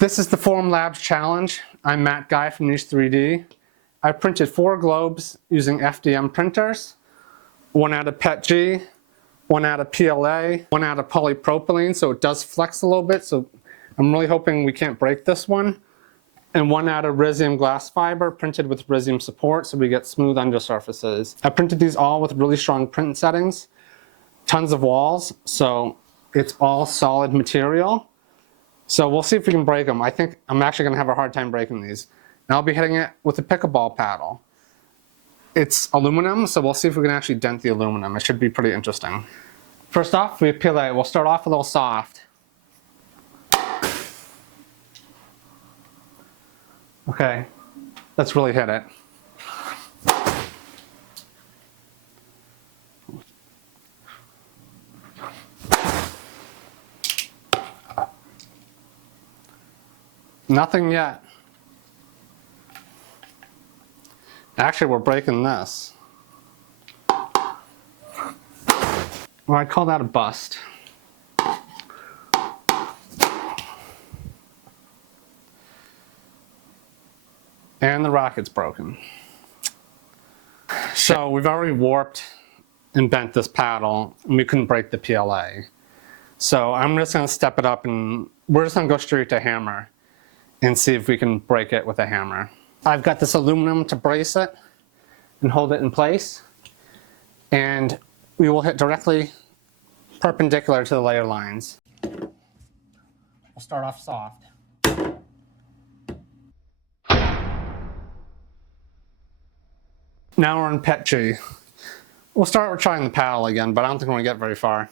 This is the Formlabs challenge. I'm Matt Guy from Niche 3D. I printed 4 globes using FDM printers, one out of PETG, one out of PLA, one out of polypropylene, so it does flex a little bit, so I'm really hoping we can't break this one, and one out of Rizium Glass Fiber, printed with Rizium support so we get smooth undersurfaces. I printed these all with really strong print settings, tons of walls, so it's all solid material. So we'll see if we can break them. I think I'm actually going to have a hard time breaking these. And I'll be hitting it with a pickleball paddle. It's aluminum, so we'll see if we can actually dent the aluminum. It should be pretty interesting. First off, we have PLA. We'll start off a little soft. Okay, let's really hit it. Nothing yet. Actually, we're breaking this. Well, I'd call that a bust. And the racket's broken. So we've already warped and bent this paddle, and we couldn't break the PLA. So I'm just going to step it up, and we're just going to go straight to hammer and see if we can break it with a hammer. I've got this aluminum to brace it and hold it in place, and we will hit directly perpendicular to the layer lines. We'll start off soft. Now we're in PETG. We'll start with trying the paddle again, but I don't think we're going to get very far.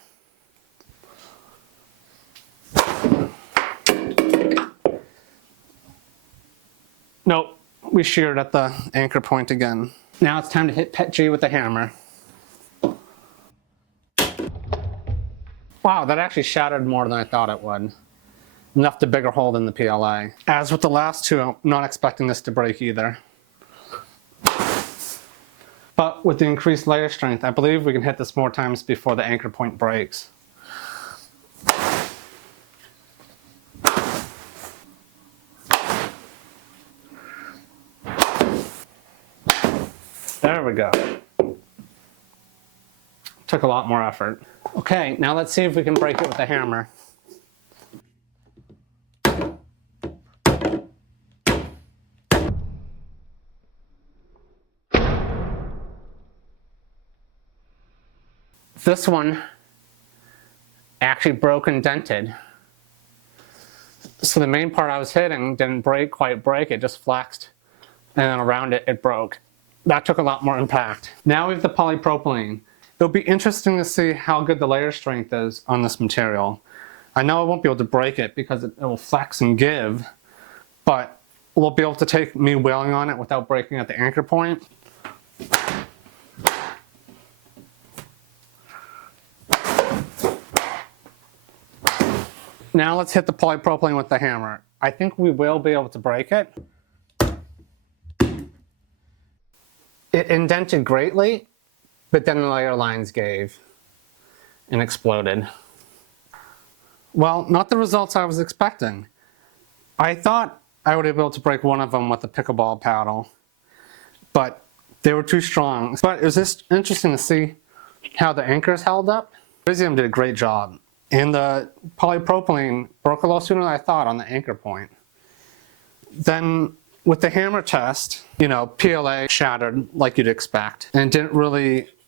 Nope, we sheared at the anchor point again. Now it's time to hit PETG with the hammer. Wow, that actually shattered more than I thought it would. Enough to bigger hole than the PLA. As with the last two, I'm not expecting this to break either. But with the increased layer strength, I believe we can hit this more times before the anchor point breaks. There we go. Took a lot more effort. Okay, now let's see if we can break it with a hammer. This one actually broke and dented. So the main part I was hitting didn't quite break, it just flexed. And then around it, it broke. That took a lot more impact. Now we have the polypropylene. It'll be interesting to see how good the layer strength is on this material. I know I won't be able to break it because it will flex and give, but we'll be able to take me wheeling on it without breaking at the anchor point. Now let's hit the polypropylene with the hammer. I think we will be able to break it. It indented greatly, but then the layer lines gave and exploded. Well, not the results I was expecting. I thought I would be able to break one of them with a pickleball paddle, but they were too strong. But it was just interesting to see how the anchors held up. Rizium did a great job, and the polypropylene broke a little sooner than I thought on the anchor point. Then with the hammer test, you know, PLA shattered like you'd expect, and it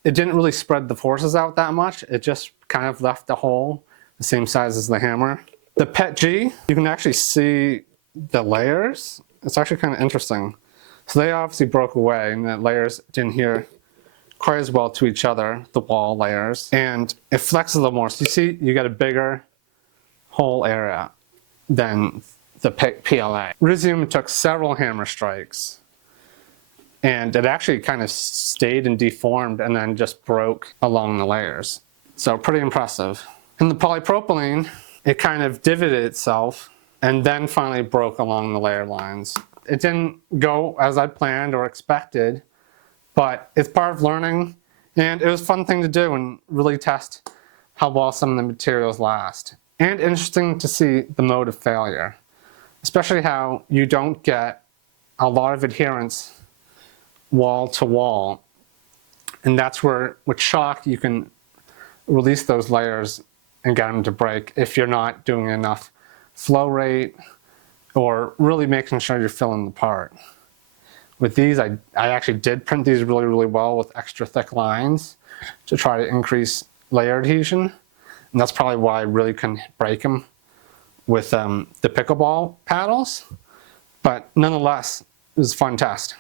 didn't really spread the forces out that much. It just kind of left the hole the same size as the hammer. The PETG, you can actually see the layers. It's actually kind of interesting. So they obviously broke away, and the layers didn't adhere quite as well to each other, the wall layers, and it flexes a little more. So you see, you get a bigger hole area than the PLA. Rizium took several hammer strikes, and it actually kind of stayed and deformed and then just broke along the layers. So pretty impressive. In the polypropylene, it kind of divoted itself and then finally broke along the layer lines. It didn't go as I planned or expected, but it's part of learning, and it was a fun thing to do and really test how well some of the materials last. And interesting to see the mode of failure. especially how you don't get a lot of adherence wall to wall. And that's where, with shock, you can release those layers and get them to break if you're not doing enough flow rate or really making sure you're filling the part. With these, I actually did print these really, really well with extra thick lines to try to increase layer adhesion. And that's probably why I really couldn't break them with the pickleball paddles. But nonetheless, it was a fun test.